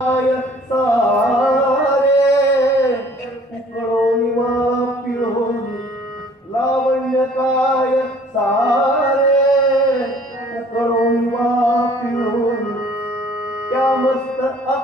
से करोणी वापी रहो लावण्यका सारे करो न पु क